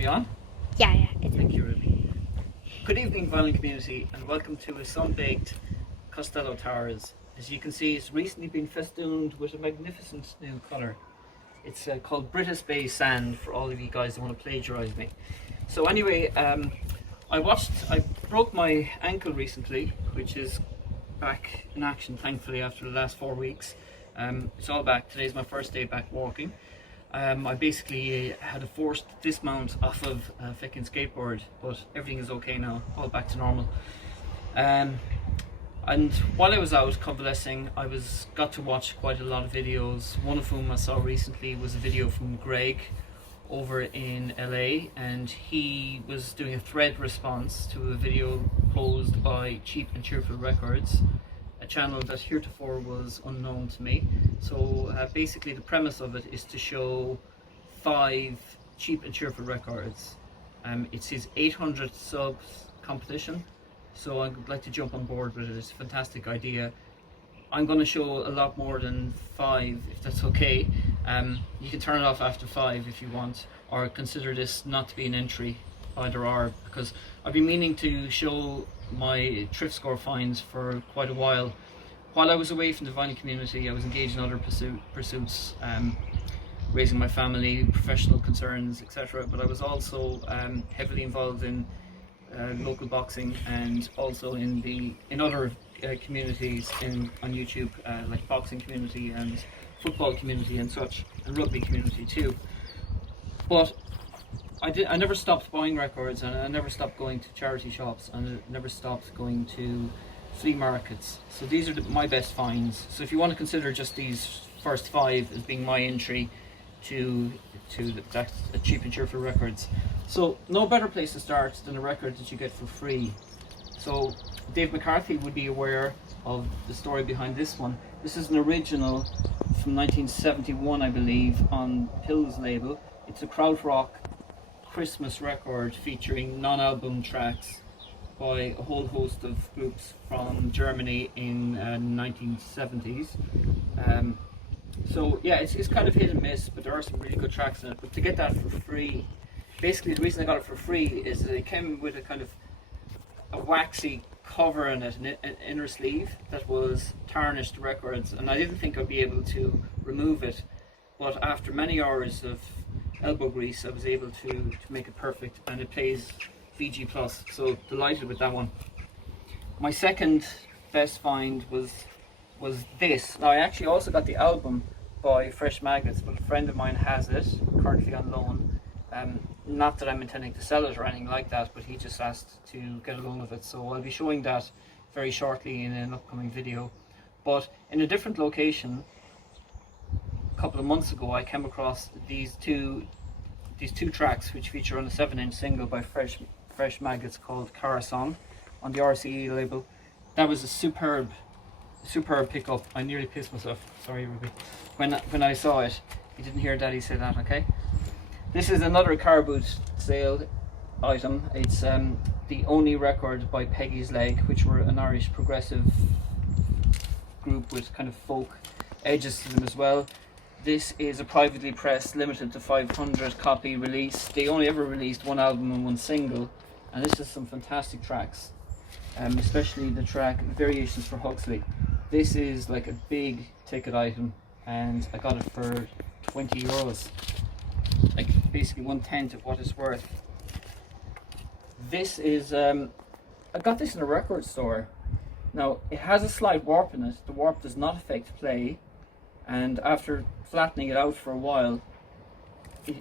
Be on? Yeah, it's Thank you, Ruby. Good evening, violin community, and welcome to a sun-baked Costello Towers. As you can see, it's recently been festooned with a magnificent new colour. It's called British Bay Sand for all of you guys that want to plagiarise me. So anyway, I broke my ankle recently, which is back in action, thankfully, after the last 4 weeks. It's all back. Today's my first day back walking. I basically had a forced dismount off of a fucking skateboard, but everything is okay now, all back to normal. And while I was out convalescing, I got to watch quite a lot of videos. One of whom I saw recently was a video from Greg over in LA, and he was doing a thread response to a video posed by Cheap and Cheerful Records, a channel that heretofore was unknown to me. So basically the premise of it is to show 5 Cheap and Cheerful records. It's his 800 subs competition, so I'd like to jump on board with it. It's a fantastic idea. I'm going to show a lot more than 5, if that's okay. You can turn it off after 5 if you want, or consider this not to be an entry, either or, because I've been meaning to show my thrift score finds for quite a while. While I was away from the violin community, I was engaged in other pursuits, raising my family, professional concerns, etc. But I was also heavily involved in local boxing, and also in other communities on YouTube, like boxing community and football community and such, and rugby community too. But I never stopped buying records, and I never stopped going to charity shops, and I never stopped going to flea markets. So these are my best finds. So if you want to consider just these first 5 as being my entry to that Cheap and Cheerful Records. So no better place to start than a record that you get for free. So Dave McCarthy would be aware of the story behind this one. This is an original from 1971, I believe, on Pill's label. It's a krautrock Christmas record featuring non-album tracks by a whole host of groups from Germany in 1970s. So yeah, it's kind of hit and miss, but there are some really good tracks in it. But to get that for free, basically the reason I got it for free is that it came with a kind of a waxy cover in it, an inner sleeve that was tarnished records, and I didn't think I'd be able to remove it. But after many hours of elbow grease, I was able to make it perfect, and it plays VG+, so delighted with that one. My second best find was this. Now I actually also got the album by Fresh Maggots, but a friend of mine has it, currently on loan. Not that I'm intending to sell it or anything like that, but he just asked to get a loan of it, so I'll be showing that very shortly in an upcoming video. But in a different location, a couple of months ago, I came across these two tracks which feature on a 7-inch single by Fresh Maggots called Cara Song on the RCE label. That was a superb pickup. I nearly pissed myself, sorry Ruby, when I saw it. You didn't hear Daddy say that, okay? This is another car boot sale item. It's the only record by Peggy's Leg, which were an Irish progressive group with kind of folk edges to them as well. This is a privately pressed, limited to 500 copy release. They only ever released 1 album and 1 single, and this is some fantastic tracks, especially the track Variations for Huxley. This is like a big ticket item, and I got it for 20 euros, like basically 1/10 of what it's worth. This is, I got this in a record store. Now it has a slight warp in it. The warp does not affect play, and after flattening it out for a while,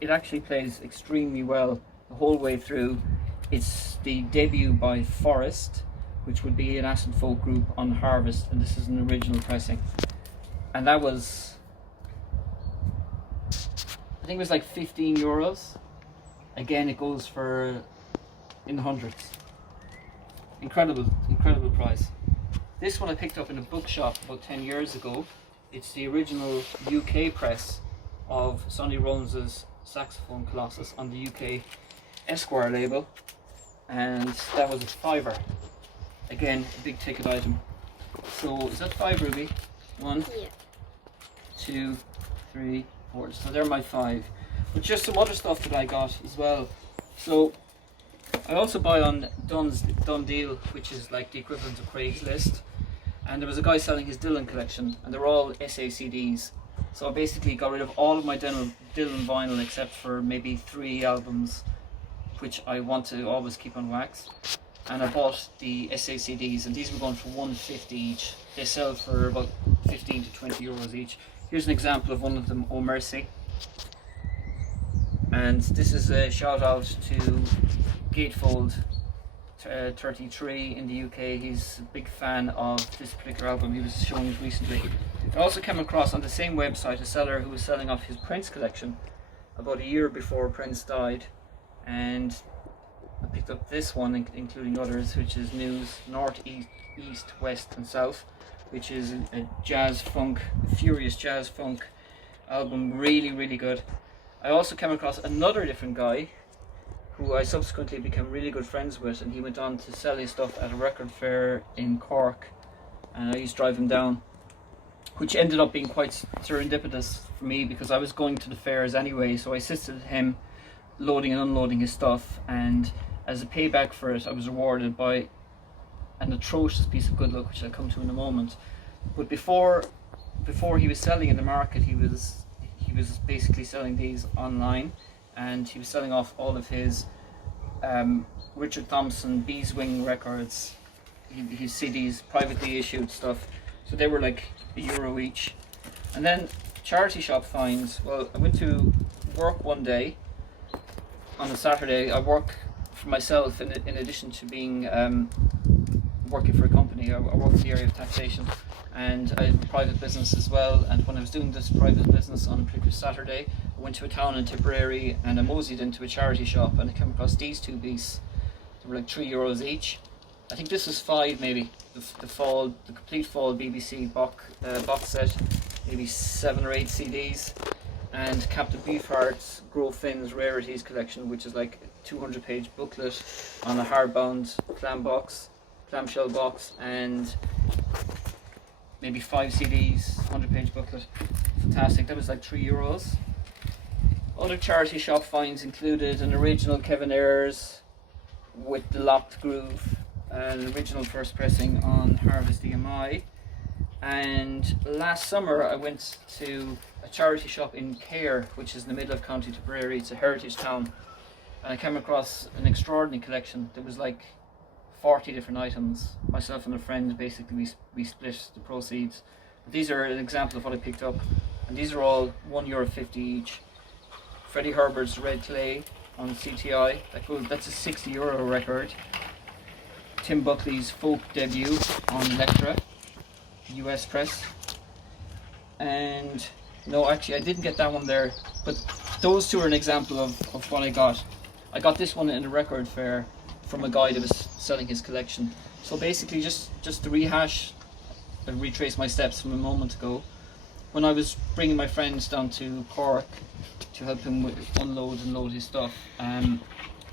it actually plays extremely well the whole way through. It's the debut by Forest, which would be an acid folk group on Harvest, and this is an original pressing. And that was, I think it was like 15 euros. Again, it goes for in the hundreds. Incredible price. This one I picked up in a bookshop about 10 years ago. It's the original UK press of Sonny Rollins' Saxophone Colossus on the UK Esquire label, and that was a £5. Again, a big ticket item. So is that 5, Ruby? 1, 2, 3, 4. So they're my 5. But just some other stuff that I got as well So I also buy on Done Deal, which is like the equivalent of Craigslist. And there was a guy selling his Dylan collection, and they're all SACDs. So I basically got rid of all of my Dylan vinyl except for maybe 3 albums, which I want to always keep on wax. And I bought the SACDs, and these were going for $150 each. They sell for about 15 to 20 euros each. Here's an example of one of them, Oh Mercy. And this is a shout out to Gatefold 33 in the UK. He's a big fan of this particular album. He was showing it recently. I also came across on the same website a seller who was selling off his Prince collection about a year before Prince died, and I picked up this one, including others, which is News North, East, West and South, which is a jazz funk, furious jazz funk album. Really, really good. I also came across another different guy who I subsequently became really good friends with, and he went on to sell his stuff at a record fair in Cork, and I used to drive him down, which ended up being quite serendipitous for me because I was going to the fairs anyway, so I assisted him loading and unloading his stuff, and as a payback for it I was rewarded by an atrocious piece of good luck, which I'll come to in a moment. But before he was selling in the market, he was basically selling these online, and he was selling off all of his Richard Thompson Beeswing records, his CDs, privately issued stuff. So they were like €1 each. And then charity shop finds. Well, I went to work one day on a Saturday. I work for myself in addition to being working for a company. I work in the area of taxation, and I have a private business as well. And when I was doing this private business on a particular Saturday, I went to a town in Tipperary and I moseyed into a charity shop, and I came across these 2 beasts. They were like €3 each. I think this was 5 maybe. The complete fall BBC box set, maybe 7 or 8 CDs, and Captain Beefheart's Grow Finn's Rarities collection, which is like a 200-page booklet on a hardbound clamshell box, and maybe 5 CDs, 100-page booklet. Fantastic. That was like €3. Other charity shop finds included an original Kevin Ayers with the locked groove, an original first pressing on Harvest EMI. And last summer I went to a charity shop in Cahir, which is in the middle of County Tipperary. It's a heritage town, and I came across an extraordinary collection. There was like 40 different items. Myself and a friend, basically we split the proceeds. But these are an example of what I picked up, and these are all €1.50 each. Freddie Herbert's Red Clay on CTI, that's a €60 record. Tim Buckley's folk debut on Elektra, US press. And no, actually I didn't get that one there, but those 2 are an example of what I got. I got this one in a record fair from a guy that was selling his collection. So basically, just to rehash and retrace my steps from a moment ago, when I was bringing my friends down to Cork to help him unload and load his stuff,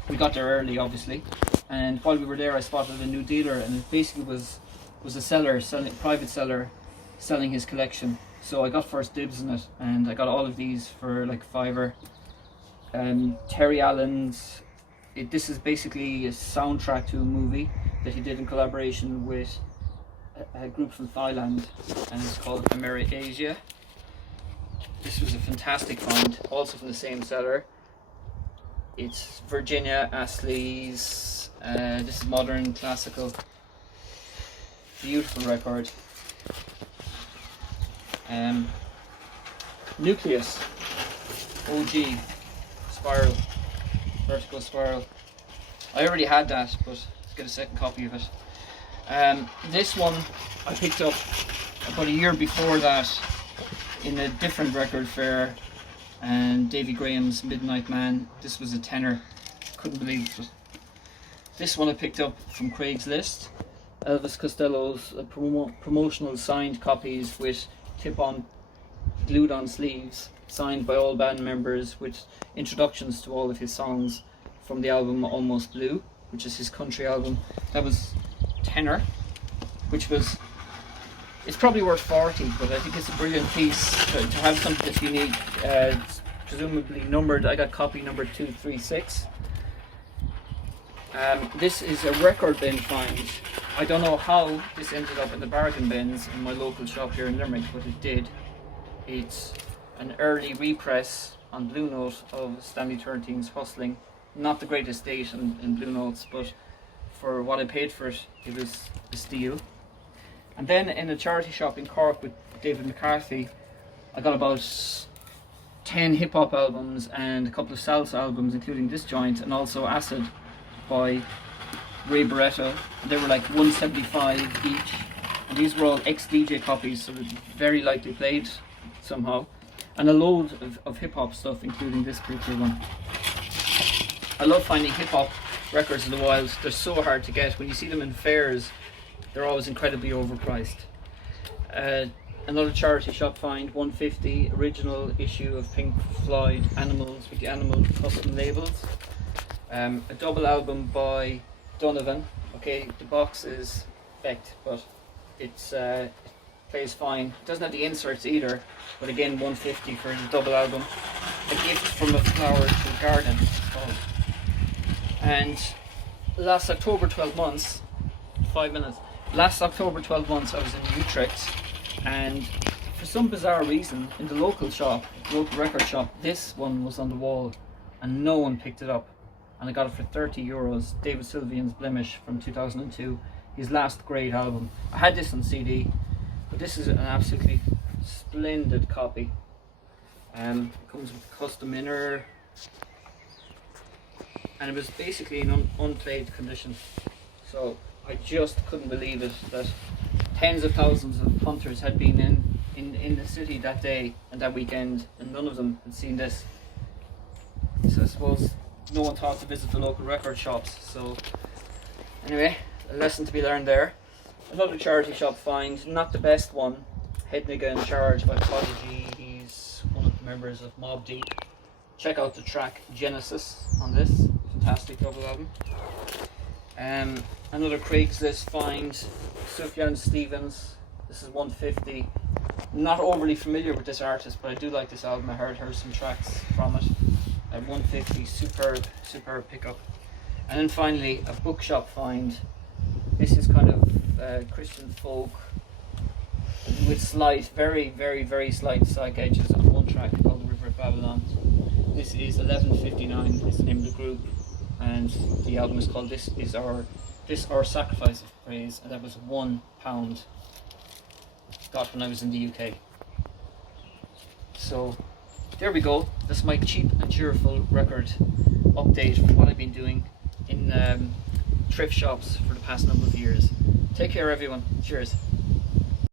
we got there early obviously, and while we were there I spotted a new dealer, and it basically was a private seller selling his collection. So I got first dibs on it, and I got all of these for like $5. Terry Allen's, this is basically a soundtrack to a movie that he did in collaboration with a group from Thailand, and it's called Americasia. This was a fantastic find, also from the same seller. It's Virginia Astley's, this is modern classical, beautiful record. Nucleus, OG, Spiral, Vertical Spiral. I already had that, but let's get a second copy of it. This one I picked up about a year before that in a different record fair, and Davy Graham's Midnight Man. This was a tenner. Couldn't believe it. This one I picked up from Craigslist. Elvis Costello's promotional signed copies with tip-on, glued-on sleeves, signed by all band members, with introductions to all of his songs from the album Almost Blue, which is his country album. That was tenner, which was, it's probably worth 40, but I think it's a brilliant piece to have something that's unique. It's presumably numbered. I got copy number 236. This is a record bin find. I don't know how this ended up in the bargain bins in my local shop here in Limerick, but it did. It's an early repress on Blue Note of Stanley Turrentine's Hustling. Not the greatest date in Blue Notes, but for what I paid for it, it was a steal. And then in a charity shop in Cork with David McCarthy, I got about 10 hip hop albums and a couple of salsa albums, including this joint, and also Acid by Ray Barretto. They were like $175 each, and these were all ex-DJ copies, so they're very lightly played somehow, and a load of hip hop stuff, including this particular one. I love finding hip hop records in the wild. They're so hard to get. When you see them in fairs, they're always incredibly overpriced. Another charity shop find, $150, original issue of Pink Floyd Animals with the animal custom labels. A double album by Donovan. Okay, the box is specced, but it plays fine. It doesn't have the inserts either, but again, $150 for the double album. A gift from a flower to a garden, it's called. And last October 12 months, 5 minutes. Last October 12 months, I was in Utrecht, and for some bizarre reason, in the local record shop, this one was on the wall, and no one picked it up. And I got it for €30. David Sylvian's Blemish from 2002, his last great album. I had this on CD, but this is an absolutely splendid copy. It comes with custom inner, and it was basically in unplayed condition. So I just couldn't believe it that tens of thousands of punters had been in the city that day and that weekend, and none of them had seen this. So I suppose no one thought to visit the local record shops. So anyway, a lesson to be learned there. Another charity shop find, not the best one, Head Nigga in Charge by Prodigy. He's one of the members of Mobb Deep. Check out the track Genesis on this, fantastic double album. Another Craigslist find, Sufjan Stevens. This is $150. Not overly familiar with this artist, but I do like this album. I heard some tracks from it. At $150, superb pickup. And then finally, a bookshop find. This is kind of Christian folk with slight, very slight psych edges on one track called The River of Babylon. This is 1159, is the name of the group, and the album is called This Our Sacrifice of Praise, and that was £1 got when I was in the UK. So there we go. That's my cheap and cheerful record update for what I've been doing in thrift shops for the past number of years. Take care, everyone. Cheers.